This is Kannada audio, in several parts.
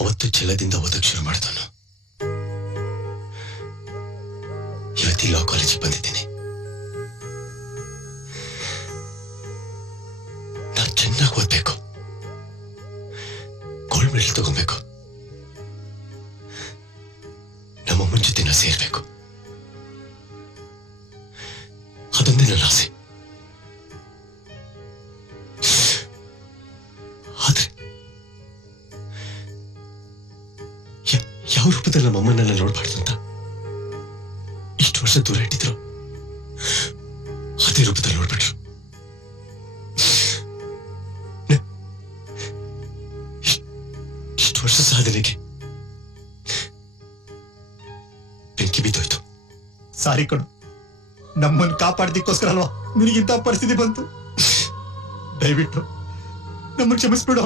ಅವತ್ತು ಛಲದಿಂದ ಓದಕ್ ಶುರು ಮಾಡ್ತಾನು. ಇವತ್ತಿ ಲಾ ಕಾಲೇಜಿಗೆ ಬಂದಿದ್ದೀನಿ. ನಾನು ಚೆನ್ನಾಗಿ ಓದ್ಬೇಕು. ಗೋಲ್ಡ್ ಮೆಡಲ್ ತಗೊಬೇಕು. ನಮ್ಮ ಮುಂಚೆ ದಿನ ಸೇರ್ಬೇಕು. ಅದೊಂದಿನ ನನ್ನ ಆಸೆ. ಯಾವ ರೂಪದಲ್ಲಿ ನಮ್ಮ ಅಮ್ಮನ್ನೆಲ್ಲ ನೋಡ್ಬಾರ್ದು ಅಂತ? ಇಷ್ಟು ವರ್ಷ ದೂರ ಇಟ್ಟಿದ್ರು. ಅದೇ ರೂಪದಲ್ಲಿ ನೋಡ್ಬಿಟ್ರು. ಇಷ್ಟ್- ವರ್ಷ ಸಾಧನೆಗೆ ಬೆಂಕಿ ಬಿದ್ದೋಯ್ತು ಸಾರಿ ಕಣು. ನಮ್ಮನ್ನ ಕಾಪಾಡ್ದಿಕ್ಕೋಸ್ಕರ ಅಲ್ವಾ ನಿನಗಿಂತ ಪರಿಸ್ಥಿತಿ ಬಂತು? ದಯವಿಟ್ಟು ನಮ್ಮನ್ನ ಕ್ಷಮಿಸ್ಬಿಡು.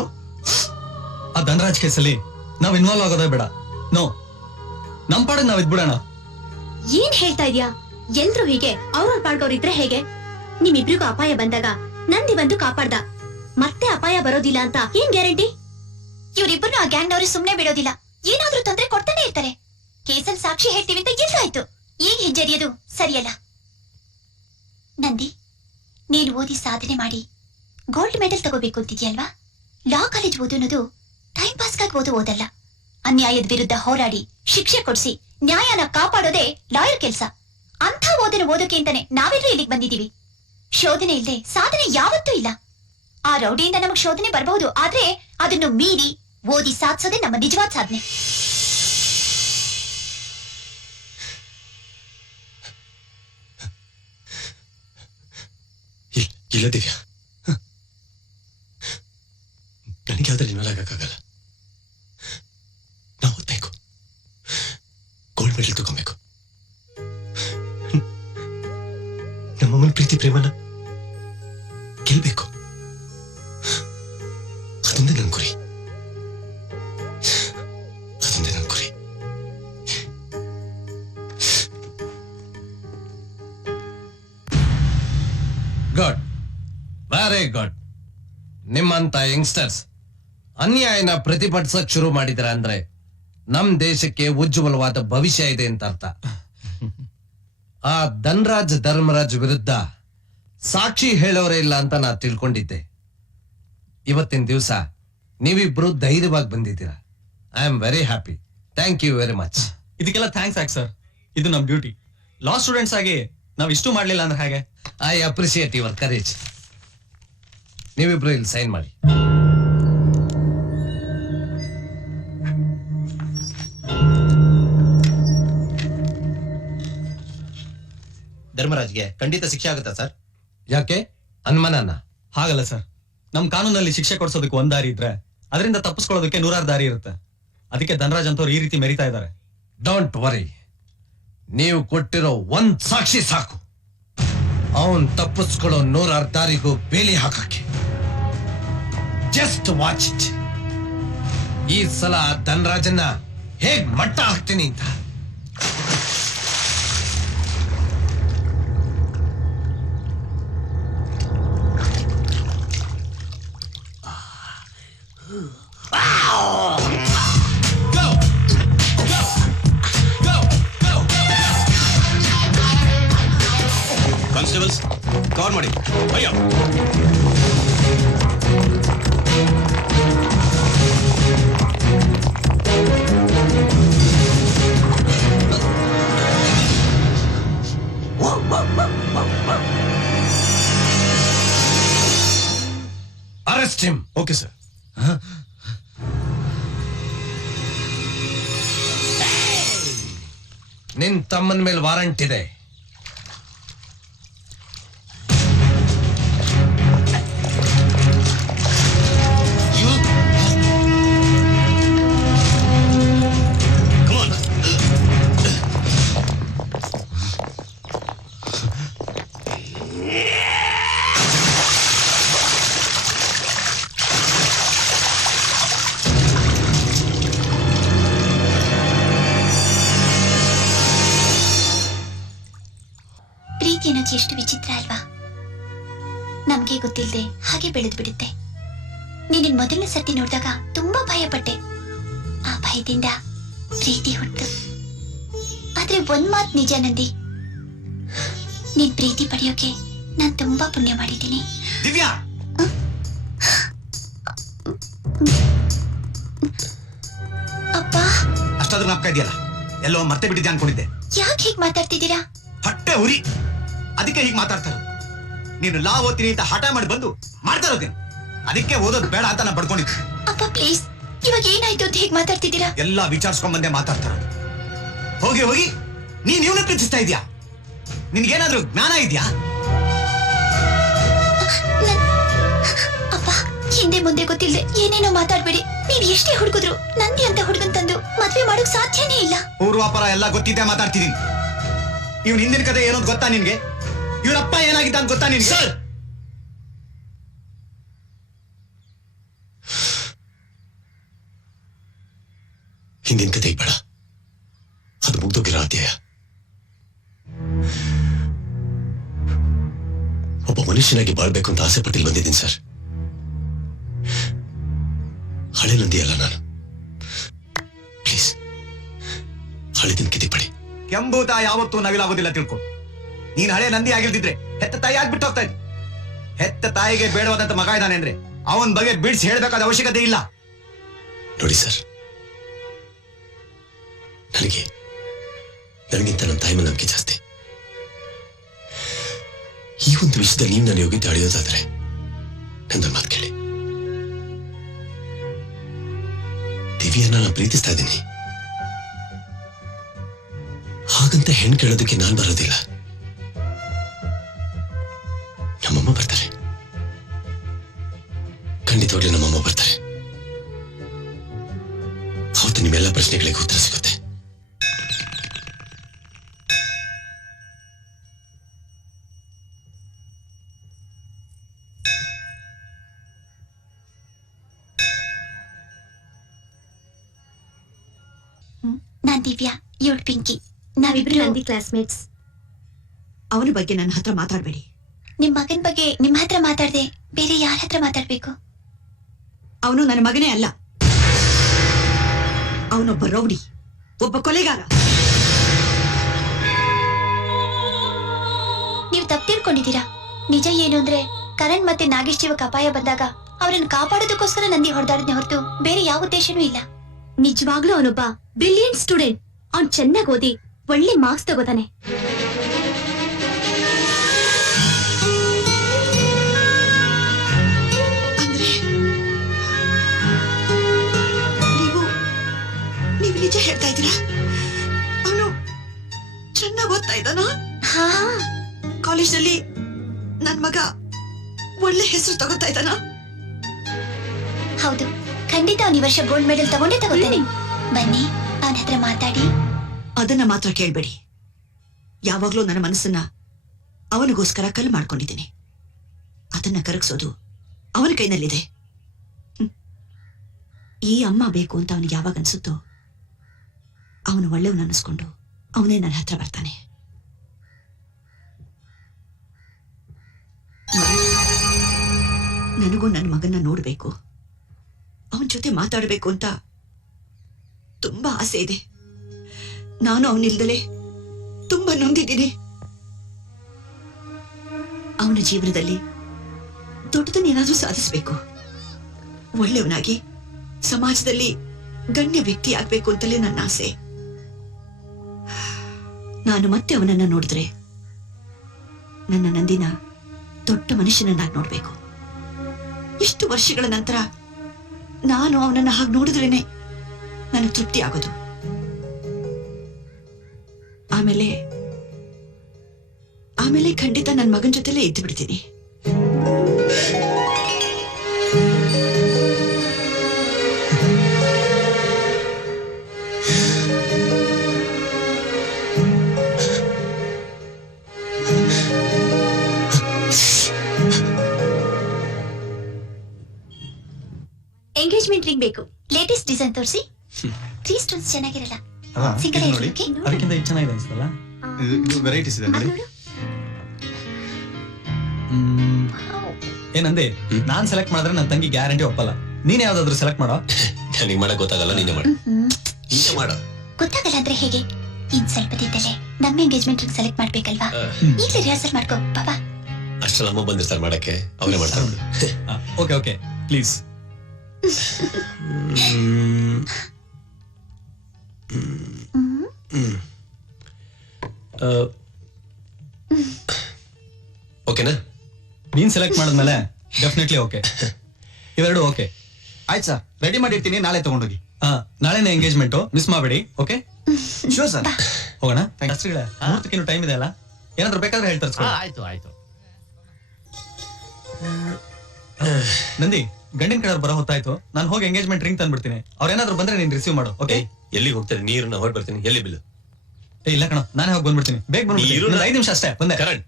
ಆ ಧನರಾಜ್ ಕೇಸಲ್ಲಿ ನಾವು ಇನ್ವಾಲ್ವ್ ಆಗೋದೇ ಬೇಡ. ನೋ, ನಮ್ ಪಾಡಿಗೆ ನಾವ್ ಇದ್ಬಿಡೋಣ. ಏನ್ ಹೇಳ್ತಾ ಇದ್ಯಾ? ಎಲ್ರು ಹೀಗೆ, ಅವ್ರವ್ರ ಪಾಡ್ಗೋರಿದ್ರೆ ಹೇಗೆ? ನಿಮ್ಮಿಬ್ರಿಗೂ ಅಪಾಯ ಬಂದಾಗ ನಂದಿ ಬಂದು ಕಾಪಾಡ್ದ. ಮತ್ತೆ ಅಪಾಯ ಬರೋದಿಲ್ಲ ಅಂತ ಏನ್ ಗ್ಯಾರಂಟಿ? ಇವ್ರಿಬ್ಬರನ್ನು ಆ ಗ್ಯಾಂಗ್ ನವರು ಸುಮ್ನೆ ಬಿಡೋದಿಲ್ಲ. ಏನಾದ್ರೂ ತೊಂದ್ರೆ ಕೊಡ್ತಾನೆ ಇರ್ತಾರೆ. ಕೇಸಲ್ ಸಾಕ್ಷಿ ಹೇಳ್ತೀವಿ ಅಂತ ಎಲ್ಲಾಯ್ತು ಈಗ ಹಿಂಜರಿಯೋದು? ಸರಿಯಲ್ಲ. ನಂದಿ, ನೀನು ಓದಿ ಸಾಧನೆ ಮಾಡಿ. ಗೋಲ್ಡ್ ಮೆಡಲ್ ತಗೋಬೇಕು ಅಂತಿದ್ಯಲ್ವಾ? ಲಾ ಕಾಲೇಜ್ ಓದು ಅನ್ನೋದು ಟೈಮ್ ಪಾಸ್ಗಾಗಿ ಓದು ಓದಲ್ಲ. ಅನ್ಯಾಯದ ವಿರುದ್ಧ ಹೋರಾಡಿ ಶಿಕ್ಷೆ ಕೊಡಿಸಿ ನ್ಯಾಯನ ಕಾಪಾಡೋದೇ ಲಾಯರ್ ಕೆಲಸ. ಅಂಥ ಓದಿನ ಓದೋಕೆ ಅಂತಾನೆ ನಾವೆಲ್ಲರೂ ಇಲ್ಲಿಗೆ ಬಂದಿದ್ದೀವಿ. ಶೋಧನೆ ಇಲ್ಲದೆ ಸಾಧನೆ ಯಾವತ್ತೂ ಇಲ್ಲ. ಆ ರೌಡಿಯಿಂದ ನಮಗೆ ಶೋಧನೆ ಬರಬಹುದು, ಆದ್ರೆ ಅದನ್ನು ಮೀರಿ ಓದಿ ಸಾಧಿಸೋದೇ ನಮ್ಮ ನಿಜವಾದ ಸಾಧನೆ. ಇಲ್- ಇಲ್ಲ ದಿವ್ಯಾ ಅದೊಂದೇ ನನ್ನ ಗುರಿ ಅದೊಂದೇ ನನ್ನ ಗುರಿ ಗುಡ್ ವೆರಿ ಗುಡ್ ನಿಮ್ಮಂತ ಯಂಗ್ಸ್ಟರ್ಸ್ ಅನ್ಯಾಯನ ಪ್ರತಿಭಟಿಸಕ್ ಶುರು ಮಾಡಿದ್ರ ಅಂದ್ರೆ ನಮ್ ದೇಶಕ್ಕೆ ಉಜ್ವಲವಾದ ಭವಿಷ್ಯ ಇದೆ ಅಂತ ಅರ್ಥ. ಆ ಧನ್ರಾಜ್ ಧರ್ಮರಾಜ್ ವಿರುದ್ಧ ಸಾಕ್ಷಿ ಹೇಳೋರೇ ಇಲ್ಲ ಅಂತ ನಾ ತಿಳ್ಕೊಂಡಿದ್ದೆ. ಇವತ್ತಿನ ದಿವಸ ನೀವಿಬ್ರು ಧೈರ್ಯವಾಗಿ ಬಂದಿದ್ದೀರಾ? I am very happy thank you very much ಇದಕ್ಕೆಲ್ಲ ಥ್ಯಾಂಕ್ಸ್ ಯಾಕೆ ಸರ್ ಇದು ನಮ್ ಡ್ಯೂಟಿ ಲಾ ಸ್ಟೂಡೆಂಟ್ಸ್ ಆಗಿ ನಾವು ಇಷ್ಟು ಮಾಡಲಿಲ್ಲ ಅಂದ್ರೆ ಹಾಗೆ? ಐ ಅಪ್ರಿಸಿಯೇಟ್ ಯುವರ್ ಕರೇಜ್ ನೀವಿಬ್ರು ಇಲ್ಲಿ ಸೈನ್ ಮಾಡಿ. ಧರ್ಮರಾಜ್ಗೆ ಖಂಡಿತ ಶಿಕ್ಷೆ ಆಗುತ್ತಾ ಸರ್ ಯಾಕೆ? ಅನುಮಾನನ? ಹಾಗಲ್ಲ ಸರ್ ನಮ್ ಕಾನೂನಲ್ಲಿ ಶಿಕ್ಷೆ ಕೊಡ್ಸೋದಕ್ಕೆ ಒಂದ್ ದಾರಿ ಇದ್ರೆ ಅದರಿಂದ ತಪ್ಪಿಸ್ಕೊಳ್ಳೋದಕ್ಕೆ ನೂರಾರು ದಾರಿ ಇರುತ್ತೆ. ಅದಕ್ಕೆ ಧನರಾಜ್ ಅಂತವ್ರು ಈ ರೀತಿ ಮೆರಿತಾ ಇದ್ದಾರೆ. ಡೋಂಟ್ ವರಿ ನೀವು ಕೊಟ್ಟಿರೋ ಒಂದ್ ಸಾಕ್ಷಿ ಸಾಕು. ಅವನ್ ತಪ್ಪಿಸ್ಕೊಳ್ಳೋ ನೂರಾರು ದಾರಿಗೂ ಬೇಲಿ ಹಾಕಕ್ಕೆ. ಜಸ್ಟ್ ವಾಚ್ ಇಟ್ ಈ ಸಲ ಧನರಾಜನ್ನ ಹೇಗ್ ಮಟ್ಟ ಹಾಕ್ತೀನಿ ಅಂತ. ಕವರ್ ಮಾಡಿ ಅಯ್ಯೋ ಅರೆಸ್ಟ್ ಹಿಮ್ ಓಕೆ ಸರ್ ನಿನ್ ತಮ್ಮನ ಮೇಲೆ ವಾರಂಟ್ ಇದೆ ಎಷ್ಟು ವಿಚಿತ್ರ ಅಲ್ವಾ? ನಮ್ಗೆ ಗೊತ್ತಿಲ್ಲದೆ ಹಾಗೆ ಬೆಳೆದು ಬಿಡುತ್ತೆ. ನೀನಿನ್ ಮೊದಲನೇ ಸರ್ತಿ ನೋಡಿದಾಗ ತುಂಬಾ ಭಯ ಪಟ್ಟೆ ಭಯದಿಂದ ಪ್ರೀತಿ ಹುಟ್ಟು ಆದ್ರೆ ಒಂದ್ ಮಾತ್ ನಿಜ ನಂದಿ. ನೀನ್ ಪ್ರೀತಿ ಪಡೆಯೋಕೆ ನಾನ್ ತುಂಬಾ ಪುಣ್ಯ ಮಾಡಿದ್ದೀನಿ. ದಿವ್ಯಾ! ಅಪ್ಪ! ಅಷ್ಟಾದ್ರೂ ನಾಪ್ಕ ಇದೆಯಲ್ಲ ಎಲ್ಲೋ ಮತ್ತೆ ಬಿಟ್ಟಿದ್ದೆ ಅನ್ಕೊಂಡಿದ್ದೆ. ಯಾಕೆ ಹೀಗ್ ಮಾತಾಡ್ತಿದ್ದೀರಾ? ಹೊಟ್ಟೆ ಉರಿ. ಅದಕ್ಕೆ ಹೀಗೆ ಮಾತಾಡ್ತಾರೆ? ನೀನು ಲಾ ಓದ್ತೀನಿ ಅಂತ ಹಠ ಮಾಡಿ ಬಂದು ಮಾಡ್ತಾ ಇರೋದೇನು ಅದಕ್ಕೆ ಓದೋದು ಬೇಡ ಅಂತ ನಾನು ಬಡ್ಕೊಂಡಿದ್ದೆ. ಅಪ್ಪ ಪ್ಲೀಸ್ ಇವಾಗ ಏನಾಯ್ತು ಅಂತ ಹೇಗೆ ಮಾತಾಡ್ತಿದ್ದೀರಾ? ಎಲ್ಲ ವಿಚಾರಿಸ್ಕೊಂಡ್ ಬಂದೆ ಮಾತಾಡ್ತಾರ ಹೋಗಿ ಹೋಗಿ. ನೀನ್ ಇವನ ಪ್ರೀತಿಸ್ತಾ ಇದೀಯಾ? ನಿನ್ಗೇನಾದ್ರೂ ಜ್ಞಾನ ಇದೆಯಾ? ಅಪ್ಪ ಹಿಂದೆ ಮುಂದೆ ಗೊತ್ತಿಲ್ಲದೆ ಏನೇನೋ ಮಾತಾಡ್ಬೇಡಿ. ನೀವ್ ಎಷ್ಟೇ ಹುಡುಗಿದ್ರು ನಂದಿ ಅಂತ ಹುಡುಗನ್ ತಂದು ಮದ್ವೆ ಮಾಡೋಕ್ ಸಾಧ್ಯನೇ ಇಲ್ಲ. ಪೂರ್ವಾಪರ ಎಲ್ಲ ಗೊತ್ತಿದ್ದೆ ಮಾತಾಡ್ತಿದ್ದೀನಿ. ಇವ್ನ ಹಿಂದಿನ ಕತೆ ಏನೋ ಗೊತ್ತಾ ನಿನ್ಗೆ? ಇವ್ರಪ್ಪ ಏನಾಗಿದ್ದ ಅಂತ ಗೊತ್ತಾ ನಿನ್ಗೆ? ಸರ್! ಹಿಂದಿನ ಕತೆ ಬೇಡ ಅದು ಮುಗ್ದೋಗಿರೋ ಅಧ್ಯಾಯ. ಒಬ್ಬ ಮನುಷ್ಯನಾಗಿ ಬಾಳ್ಬೇಕು ಅಂತ ಆಸೆ ಪಟ್ಟಿಲ್ ಬಂದಿದ್ದೀನಿ ಸರ್. ಹಳೆ ನಂದಿ ಅಲ್ಲ ನಾನು. ಪ್ಲೀಸ್ ಹಳೆದಿನ ಕಿತಿ ಪಡಿ ಕೆಂಬೂತ ಯಾವತ್ತೂ ನವಿಲಾಗೋದಿಲ್ಲ ತಿಳ್ಕೊ. ನೀನ್ ಹಳೆ ನಂದಿ ಆಗಿಲ್ದಿದ್ರೆ ಹೆತ್ತ ತಾಯಿ ಆಗ್ಬಿಟ್ಟು ಹೋಗ್ತಾ ಇದ್ದೆ. ಹೆತ್ತ ತಾಯಿಗೆ ಬೇಡವಾದಂತ ಮಗ ಇದ್ದಾನೆ ಅಂದ್ರೆ ಅವನ್ ಬಗ್ಗೆ ಬಿಡಿಸಿ ಹೇಳಬೇಕಾದ ಅವಶ್ಯಕತೆ ಇಲ್ಲ. ನೋಡಿ ಸರ್, ನನಗೆ, ನನಗಿಂತ ನನ್ನ ತಾಯಿ ಮೇಲೆ ನಂಬಿಕೆ ಜಾಸ್ತಿ. ಈ ಒಂದು ವಿಷಯದಲ್ಲಿ ನೀವು ನನ್ನ ಯೋಗ್ಯತೆ ಅಳೆಯೋದಾದ್ರೆ ನನ್ನ ಮಾತು ಕೇಳಿ. ದಿವ್ಯನ ನಾನು ಪ್ರೀತಿಸ್ತಾ ಇದ್ದೀನಿ. ಹಾಗಂತ ಹೆಣ್ ಕೇಳೋದಕ್ಕೆ ನಾನು ಬರೋದಿಲ್ಲ. ಖಂಡಿತವಾಗ್ಲೂ ನಮ್ಮಮ್ಮ ಬರ್ತಾರೆ. ಅವತ್ತು ನಿಮ್ಮೆಲ್ಲ ಪ್ರಶ್ನೆಗಳಿಗೆ ಉತ್ತರ ಸಿಗುತ್ತೆ. ನಾನ್ ದಿವ್ಯಾ ಇವಳು ಪಿಂಕಿ. ನಾವಿಬ್ರು ನಂದಿ ಕ್ಲಾಸ್ಮೇಟ್ಸ್ ಅವನ ಬಗ್ಗೆ ನನ್ನ ಹತ್ರ ಮಾತಾಡಬೇಡಿ. ನಿಮ್ಮ ಮಗನ್ ಬಗ್ಗೆ ನಿಮ್ಮ ಹತ್ರ ಮಾತಾಡ್ದೆ ಬೇರೆ ಯಾರ ಹತ್ರ ಮಾತಾಡ್ಬೇಕು? ಅವನು ನನ್ನ ಮಗನೇ ಅಲ್ಲ. ಅವನೊಬ್ಬ ರೌಡಿ ಒಬ್ಬ ಕೊಲೆಗಾರ. ನೀವು ತಪ್ಪು ತಿಳ್ಕೊಂಡಿದ್ದೀರಾ? ನಿಜ ಏನು ಅಂದ್ರೆ ಕರಣ್ ಮತ್ತೆ ನಾಗೇಶ್ ಜೀವಕ್ಕೆ ಅಪಾಯ ಬಂದಾಗ ಅವರನ್ನು ಕಾಪಾಡೋದಕ್ಕೋಸ್ಕರ ನಂದಿ ಹೊಡೆದಾಡದ್ನೆ ಹೊರತು ಬೇರೆ ಯಾವ ಉದ್ದೇಶನೂ ಇಲ್ಲ. ನಿಜವಾಗ್ಲೂ ಅವನೊಬ್ಬ ಬ್ರಿಲಿಯಂಟ್ ಸ್ಟೂಡೆಂಟ್ ಅವ್ನ್ ಚೆನ್ನಾಗ್ ಓದಿ ಒಳ್ಳೆ ಮಾರ್ಕ್ಸ್ ತಗೋತಾನೆ. ನಿಜ ಹೇಳ್ತಾ ಇದ್ದೀರಾ? ಅವನು ಚೆನ್ನಾಗಿ ಓದ್ತಾ ಇದ್ದಾನ? ಹಾ. ಕಾಲೇಜ್ನಲ್ಲಿ ನನ್ ಮಗ ಒಳ್ಳೆ ಹೆಸರು ತಗೋತಾ ಇದ್ದಾನ? ಹೌದು. ಖಂಡಿತ ಅವನ ಈ ವರ್ಷ ಗೋಲ್ಡ್ ಮೆಡಲ್ ತಗೊಂಡೇ ತಗೋತಾನೆ. ಬನ್ನಿ ಅವನ ಹತ್ರ ಮಾತಾಡಿ. ಅದನ್ನ ಮಾತ್ರ ಕೇಳ್ಬೇಡಿ. ಯಾವಾಗ್ಲೂ ನನ್ನ ಮನಸ್ಸನ್ನ ಅವನಿಗೋಸ್ಕರ ಕಲ್ಲು ಮಾಡ್ಕೊಂಡಿದ್ದೀನಿ. ಅದನ್ನ ಕರಗಿಸೋದು ಅವನ ಕೈನಲ್ಲಿದೆ. ಈ ಅಮ್ಮ ಬೇಕು ಅಂತ ಅವನಿಗೆ ಯಾವಾಗ ಅನ್ಸುತ್ತೋ ಅವನು ಒಳ್ಳೆಯವನು ಅನ್ನಿಸ್ಕೊಂಡು ಅವನೇ ನನ್ನ ಹತ್ರ ಬರ್ತಾನೆ. ನನಗೂ ನನ್ನ ಮಗನ ನೋಡಬೇಕು. ಅವನ ಜೊತೆ ಮಾತಾಡಬೇಕು ಅಂತ ತುಂಬಾ ಆಸೆ ಇದೆ. ನಾನು ಅವನಿಲ್ದಲೆ ತುಂಬಾ ನೊಂದಿದ್ದೀನಿ. ಅವನ ಜೀವನದಲ್ಲಿ ದೊಡ್ಡದನ್ನೇನಾದ್ರೂ ಸಾಧಿಸಬೇಕು. ಒಳ್ಳೆಯವನಾಗಿ ಸಮಾಜದಲ್ಲಿ ಗಣ್ಯ ವ್ಯಕ್ತಿ ಆಗ್ಬೇಕು ಅಂತಲೇ ನನ್ನ ಆಸೆ. ನಾನು ಮತ್ತೆ ಅವನನ್ನ ನೋಡಿದ್ರೆ ನನ್ನ ನಂದಿನ ದೊಡ್ಡ ಮನುಷ್ಯನನ್ನಾಗಿ ನೋಡ್ಬೇಕು. ಇಷ್ಟು ವರ್ಷಗಳ ನಂತರ ನಾನು ಅವನನ್ನ ಹಾಗೆ ನೋಡಿದ್ರೇನೆ ನನಗೆ ತೃಪ್ತಿ ಆಗೋದು. ಆಮೇಲೆ ಆಮೇಲೆ ಖಂಡಿತ ನನ್ನ ಮಗನ ಜೊತೆಲೇ ಇದ್ದು ಬಿಡ್ತೀನಿ ಎಂಗೇಜ್ಮೆಂಟ್ ರಿಂಗ್ ಬೇಕು ಲೇಟೆಸ್ಟ್ ಡಿಸೈನ್ ತೋರಿಸಿ ತ್ರೀ ಸ್ಟೋನ್ಸ್ ಚೆನ್ನಾಗಿರಲ್ಲ ಸಿಂಗಲ್ ನೋಡಿ. ಅದಕ್ಕಿಂತ ಇದು ಚೆನ್ನಾಗಿದೆ ಅನ್ಸ್ತಲ್ಲ ವೆರೈಟೀಸ್ ಇದೆ ನೋಡಿ. ಹ್ಮ್. ಏನಂದೆ. ನಾನ್ ಸೆಲೆಕ್ಟ್ ಮಾಡಿದ್ರೆ ನನ್ನ ತಂಗಿ ಗ್ಯಾರಂಟಿ ಒಪ್ಪಲ್ಲ. ನೀನ್ ಯಾವ್ದಾದ್ರು ಸೆಲೆಕ್ಟ್ ಮಾಡೋ? ನನಗೆ ಮಾಡಕ್ ಗೊತ್ತಾಗಲ್ಲ ನೀನೇ ಮಾಡು. ಹ್ಮ್ ಮಾಡು. ಗೊತ್ತಾಗಲ್ಲ ಅಂದ್ರೆ ಹೇಗೆ? ಇನ್ ಸ್ವಲ್ಪ ದಿನದಲ್ಲೇ ನಮ್ಮ ಎಂಗೇಜ್ಮೆಂಟ್ ಸೆಲೆಕ್ಟ್ ಮಾಡ್ಬೇಕಲ್ವಾ? ಈಗಲೇ ರಿಹರ್ಸಲ್ ಮಾಡ್ಕೋ ಬಾಬಾ. ಅಷ್ಟ್ರಲ್ಲಿ ಅಮ್ಮ ಬಂದಿರ್ತಾರೆ ಮಾಡಕ್ಕೆ. ಅವರೇ ಮಾಡ್ತಾರೆ. ಬಿಡು. ಓಕೆ ಓಕೆ ಪ್ಲೀಸ್ ಓಕೆನಾ ನೀನ್ ಸೆಲೆಕ್ಟ್ ಮಾಡಿದ್ಮೇಲೆ ಡೆಫಿನೆಟ್ಲಿ ಓಕೆ ಇವೆರಡು ಓಕೆ ಆಯ್ತು ಸರ್. ರೆಡಿ ಮಾಡಿರ್ತೀನಿ ನಾಳೆ ತಗೊಂಡೋಗಿ. ನಾಳೆನೇ ಎಂಗೇಜ್ಮೆಂಟ್ ಮಿಸ್ ಮಾಡಬೇಡಿ ಓಕೆ ಶೂರ್ ಸರ್. ಹೋಗೋಣ. ಶಾಸ್ತ್ರಿಗಳೇ ಟೈಮ್ ಇದೆ ಅಲ್ಲ? ಏನಾದ್ರು ಬೇಕಾದ್ರೆ ಹೇಳ್ತಾರೆ ಆಯ್ತು ಆಯ್ತು. ನಂದಿ ಗಂಡಿನ ಕಡೆ ಬರೋ ಹೊತ್ತಾಯ್ತು. ನಾನು ಹೋಗಿ ಎಂಗೇಜ್ಮೆಂಟ್ ರಿಂಗ್ ತಂದ್ಬಿಡ್ತೀನಿ. ಅವ್ರೇನಾದ್ರು ಬಂದ್ರೆ ನೀನ್ ರಿಸೀವ್ ಮಾಡು ಓಕೆ ಎಲ್ಲಿ ಎಲ್ಲಿಗೆ ಹೋಗ್ತಾರೆ? ನೀರನ್ನ ಹೊರಡ್ ಬರ್ತೀನಿ. ಎಲ್ಲಿ ಬಿಲ್ ಏ ಇಲ್ಲ ಕಣ ನಾನೇ ಹೋಗಿ ಬಂದ್ಬಿಡ್ತೀನಿ. ಬೇಗ ನೀರು ಬಂದ್ಬಿಡ್ತೀನಿ ಐದು ನಿಮಿಷ ಅಷ್ಟೇ ಬಂದೆ. ಕರಣ್.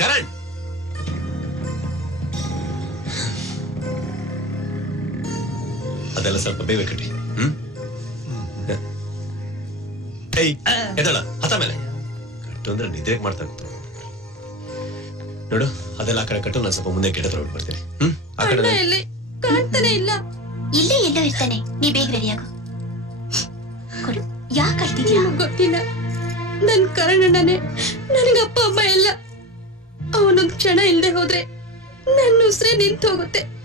ಕರಣ್. ಅದೆಲ್ಲ ಸ್ವಲ್ಪ ಬೇಗ ಕಟ್ಟಿ. ಹ್ಮ್? ಏಯ್ ಎದಳ ಹತ ಮೇಲೆ. ಕಟ್ಟು ಅಂದ್ರೆ ನಿದ್ರೆ ಮಾಡ್ತಾ ನೋಡು ಅದೆಲ್ಲ ಆ ಕಡೆ ಕಟ್ಟು ನಾನು ಸ್ವಲ್ಪ ಮುಂದೆ ಗಿಡ ಹತ್ರ ಬರ್ತೀನಿ ಹ್ಮ್? ಕಡೆ ನಾನು- ಕಾಣ್ತಾನೆ ಇಲ್ಲ. ಇಲ್ಲೇ ಎಲ್ಲೋ ಇರ್ತಾನೆ. ನೀ ಬೇಗ ರೆಡಿಯಾಗು ಕೊಡು. ಯಾಕೆ ಅಳ್ತಿದ್ಯಾ? ಗೊತ್ತಿಲ್ಲ. ನನ್ ಕರಣಣ್ಣನೇ ನನಗೆ ಅಪ್ಪ ಅಮ್ಮ ಎಲ್ಲ ಅವನೊಂದ್ ಕ್ಷಣ ಇಲ್ದೆ ಹೋದ್ರೆ ನನ್ನ ಉಸಿರೇ ನಿಂತು ಹೋಗುತ್ತೆ